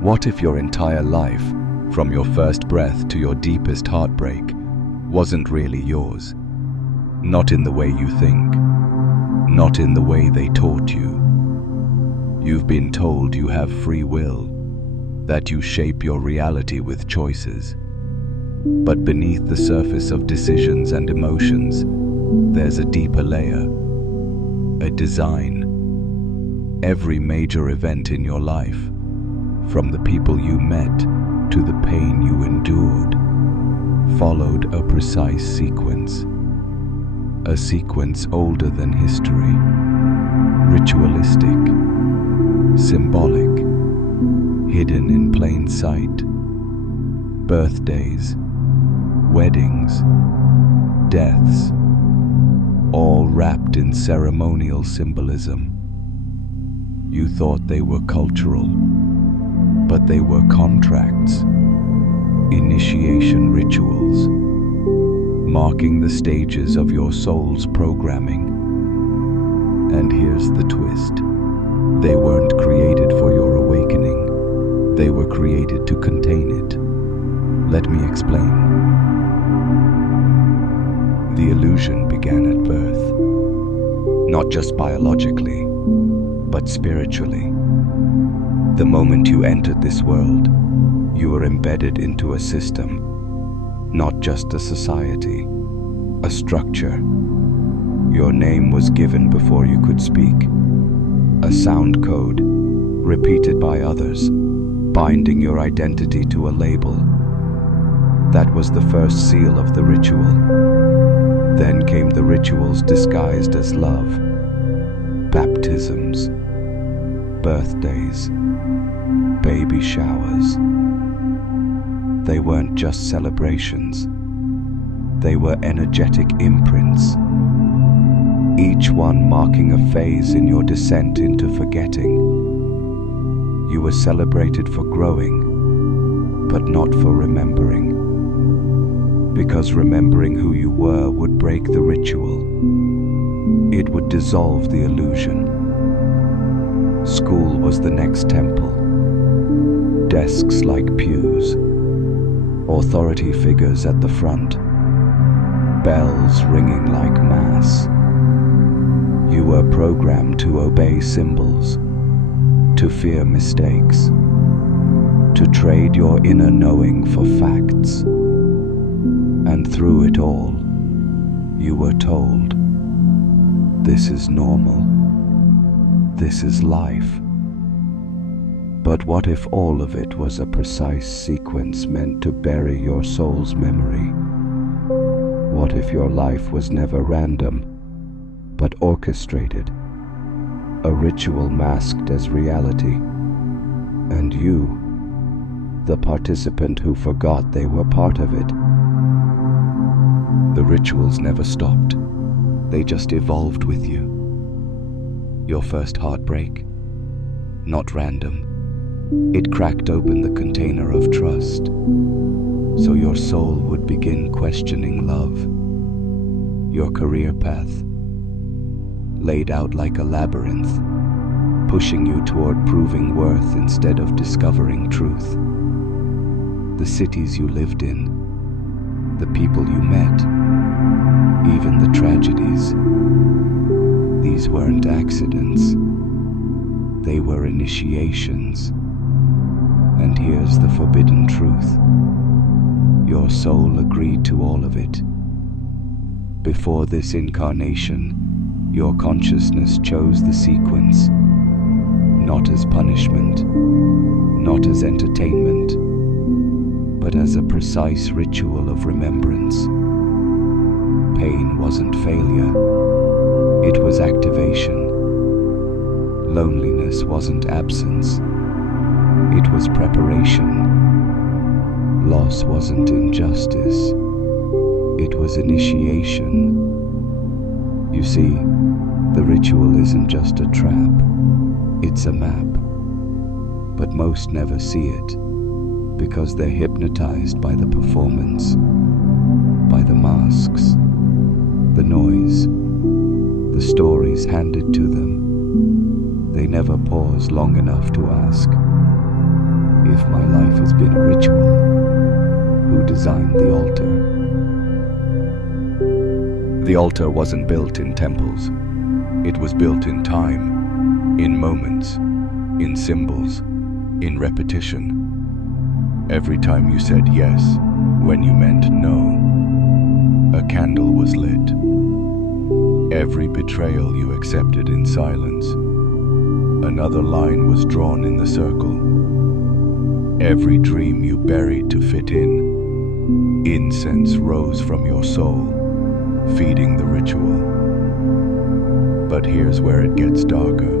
What if your entire life, from your first breath to your deepest heartbreak, wasn't really yours? Not in the way you think, not in the way they taught you. You've been told you have free will, that you shape your reality with choices. But beneath the surface of decisions and emotions, there's a deeper layer, a design. Every major event in your life, from the people you met to the pain you endured, followed a precise sequence. A sequence older than history, ritualistic, symbolic, hidden in plain sight. Birthdays, weddings, deaths, all wrapped in ceremonial symbolism. You thought they were cultural, but they were contracts, initiation rituals, marking the stages of your soul's programming. And here's the twist. They weren't created for your awakening. They were created to contain it. Let me explain. The illusion began at birth, not just biologically, but spiritually. The moment you entered this world, you were embedded into a system, not just a society, a structure. Your name was given before you could speak, a sound code repeated by others, binding your identity to a label. That was the first seal of the ritual. Then came the rituals disguised as love, baptisms, birthdays, baby showers. They weren't just celebrations. They were energetic imprints, each one marking a phase in your descent into forgetting. You were celebrated for growing, but not for remembering. Because remembering who you were would break the ritual. It would dissolve the illusion. School was the next temple. Desks like pews, authority figures at the front, bells ringing like mass. You were programmed to obey symbols, to fear mistakes, to trade your inner knowing for facts. And through it all, you were told, this is normal, this is life. But what if all of it was a precise sequence meant to bury your soul's memory? What if your life was never random, but orchestrated, a ritual masked as reality, and you, the participant who forgot they were part of it? The rituals never stopped. They just evolved with you. Your first heartbreak, not random. It cracked open the container of trust, so your soul would begin questioning love. Your career path, laid out like a labyrinth, pushing you toward proving worth instead of discovering truth. The cities you lived in, the people you met, even the tragedies. These weren't accidents. They were initiations. And here's the forbidden truth. Your soul agreed to all of it. Before this incarnation, your consciousness chose the sequence, not as punishment, not as entertainment, but as a precise ritual of remembrance. Pain wasn't failure, it was activation. Loneliness wasn't absence, it was preparation. Loss wasn't injustice, it was initiation. You see, the ritual isn't just a trap, it's a map. But most never see it, because they're hypnotized by the performance, by the masks, the noise, the stories handed to them. They never pause long enough to ask, If my life has been a ritual, who designed the altar? The altar wasn't built in temples. It was built in time, in moments, in symbols, in repetition. Every time you said yes when you meant no, a candle was lit. Every betrayal you accepted in silence, another line was drawn in the circle. Every dream you buried to fit in, incense rose from your soul, feeding the ritual. But here's where it gets darker.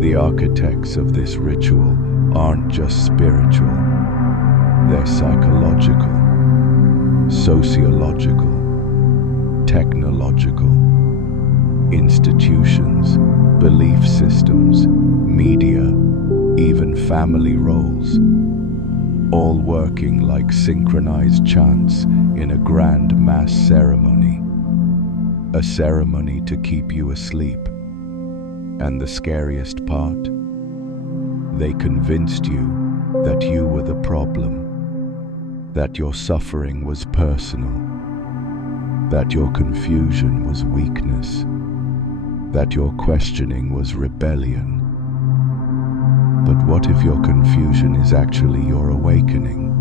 The architects of this ritual aren't just spiritual. They're psychological, sociological, technological. Institutions, belief systems, media, even family roles, all working like synchronized chants in a grand mass ceremony. A ceremony to keep you asleep. And the scariest part, they convinced you that you were the problem, that your suffering was personal, that your confusion was weakness, that your questioning was rebellion. But what if your confusion is actually your awakening?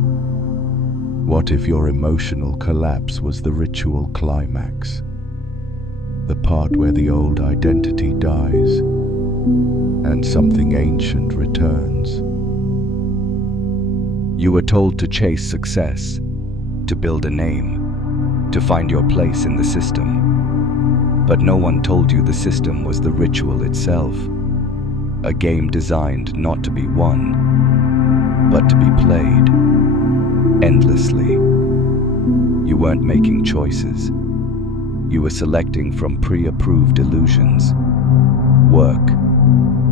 What if your emotional collapse was the ritual climax? The part where the old identity dies and something ancient returns. You were told to chase success, to build a name, to find your place in the system. But no one told you the system was the ritual itself, a game designed not to be won, but to be played endlessly. You weren't making choices. You were selecting from pre-approved illusions. Work,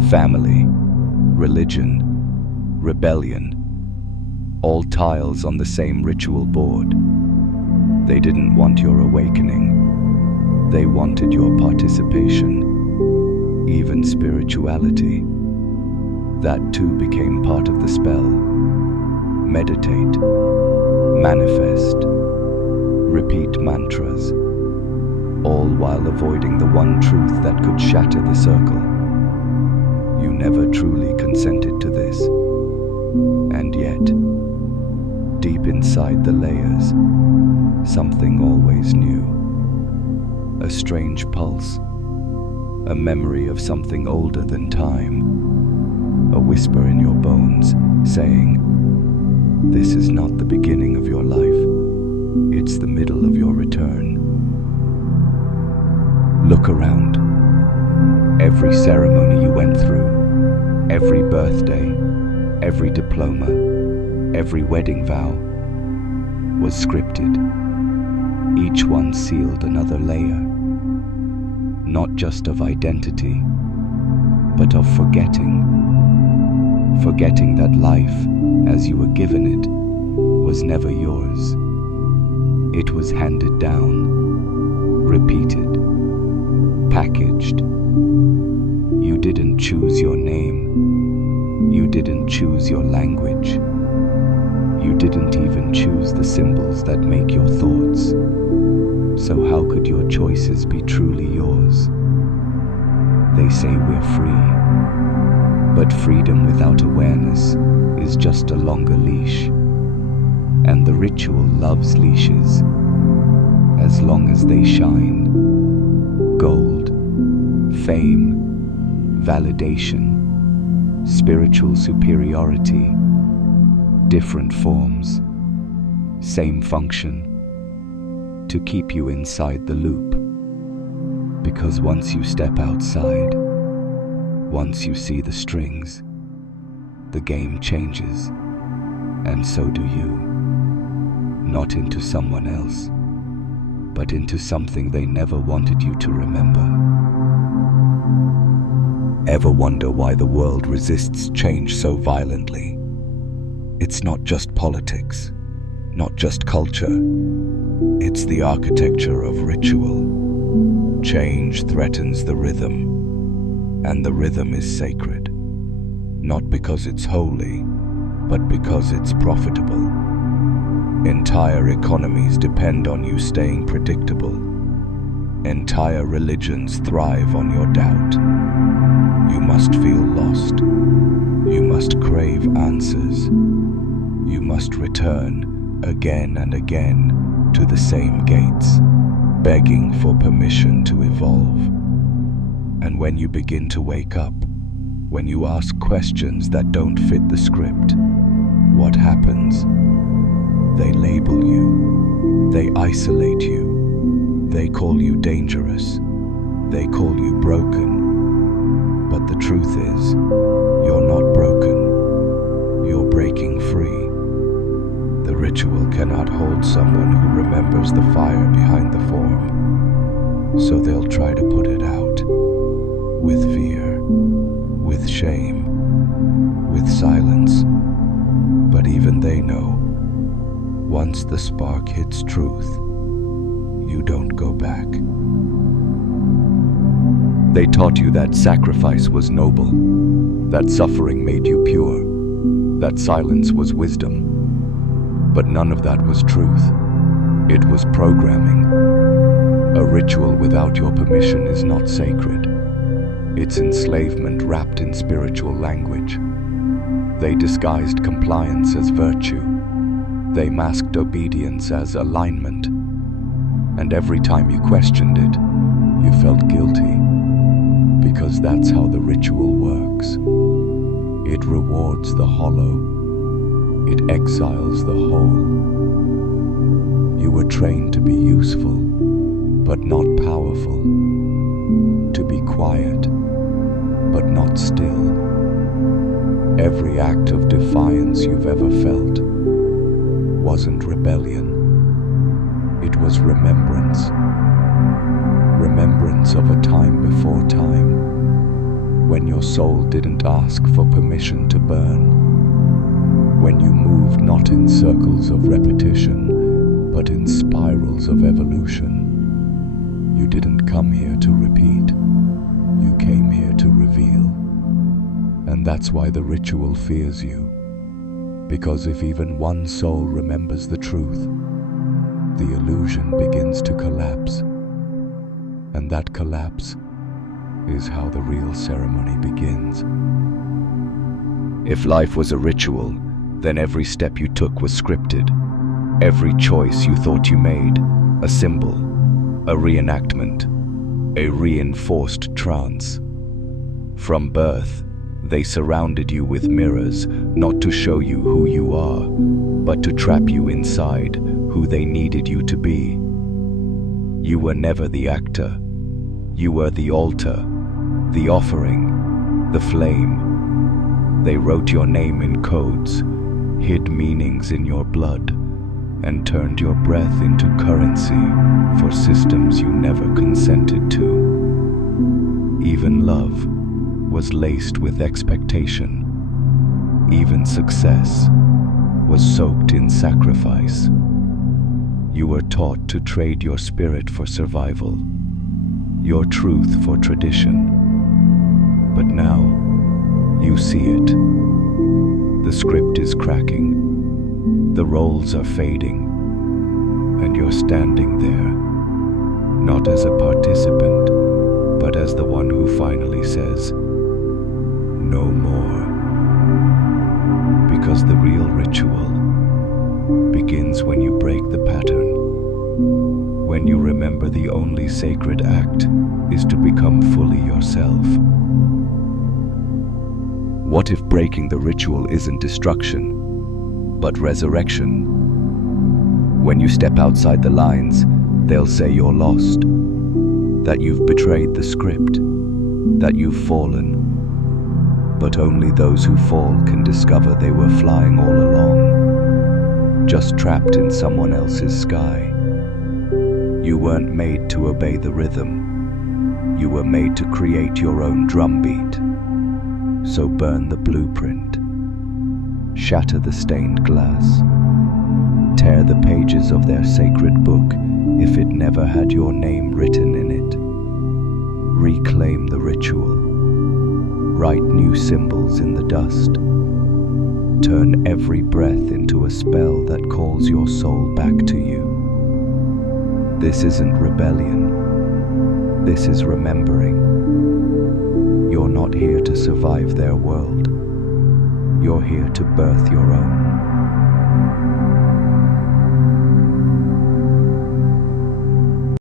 family, religion, rebellion, all tiles on the same ritual board. They didn't want your awakening. They wanted your participation. Even spirituality. That too became part of the spell. Meditate, manifest, repeat mantras, all while avoiding the one truth that could shatter the circle. You never truly consented to this. And yet, deep inside the layers, something always new. A strange pulse. A memory of something older than time. A whisper in your bones saying, this is not the beginning of your life. It's the middle of your return. Look around. Every ceremony you went through, every birthday, every diploma, every wedding vow was scripted. Each one sealed another layer. Not just of identity, but of forgetting. Forgetting that life, as you were given it, was never yours. It was handed down, repeated, packaged. You didn't choose your name. You didn't choose your language. You didn't even choose the symbols that make your thoughts. So how could your choices be truly yours? They say we're free, but freedom without awareness is just a longer leash. And the ritual loves leashes, as long as they shine. Gold, fame, validation, spiritual superiority, different forms, same function. To keep you inside the loop. Because once you step outside, once you see the strings, the game changes, and so do you. Not into someone else, but into something they never wanted you to remember. Ever wonder why the world resists change so violently? It's not just politics, not just culture. It's the architecture of ritual. Change threatens the rhythm, and the rhythm is sacred, not because it's holy, but because it's profitable. Entire economies depend on you staying predictable. Entire religions thrive on your doubt. You must feel lost. You must crave answers. You must return again and again to the same gates, begging for permission to evolve. And when you begin to wake up, when you ask questions that don't fit the script, what happens? They label you. They isolate you. They call you dangerous. They call you broken. But the truth is, you're not broken. You're breaking free. The ritual cannot hold someone who remembers the fire behind the form. So they'll try to put it out. With fear, with shame, with silence. But even they know, once the spark hits truth, you don't go back. They taught you that sacrifice was noble, that suffering made you pure, that silence was wisdom. But none of that was truth. It was programming. A ritual without your permission is not sacred. It's enslavement wrapped in spiritual language. They disguised compliance as virtue. They masked obedience as alignment. And every time you questioned it, you felt guilty. Because that's how the ritual works. It rewards the hollow. It exiles the whole. You were trained to be useful, but not powerful. To be quiet, but not still. Every act of defiance you've ever felt wasn't rebellion. It was remembrance. Remembrance of a time before time, when your soul didn't ask for permission to burn. When you moved not in circles of repetition, but in spirals of evolution. You didn't come here to repeat. You came here to reveal. And that's why the ritual fears you. Because if even one soul remembers the truth, the illusion begins to collapse. And that collapse is how the real ceremony begins. If life was a ritual, then every step you took was scripted. Every choice you thought you made, a symbol, a reenactment, a reinforced trance. From birth, they surrounded you with mirrors, not to show you who you are, but to trap you inside who they needed you to be. You were never the actor. You were the altar, the offering, the flame. They wrote your name in codes, hid meanings in your blood, and turned your breath into currency for systems you never consented to. Even love was laced with expectation. Even success was soaked in sacrifice. You were taught to trade your spirit for survival, your truth for tradition. But now, you see it. The script is cracking. The roles are fading. And you're standing there, not as a participant, but as the one who finally says, no more. Because the real ritual begins when you break the pattern. When you remember the only sacred act is to become fully yourself. What if breaking the ritual isn't destruction, but resurrection? When you step outside the lines, they'll say you're lost, that you've betrayed the script, that you've fallen. But only those who fall can discover they were flying all along, just trapped in someone else's sky. You weren't made to obey the rhythm. You were made to create your own drumbeat. So burn the blueprint. Shatter the stained glass. Tear the pages of their sacred book if it never had your name written in it. Reclaim the ritual. Write new symbols in the dust. turn every breath into a spell that calls your soul back to you. This isn't rebellion. This is remembering. You're not here to survive their world. You're here to birth your own.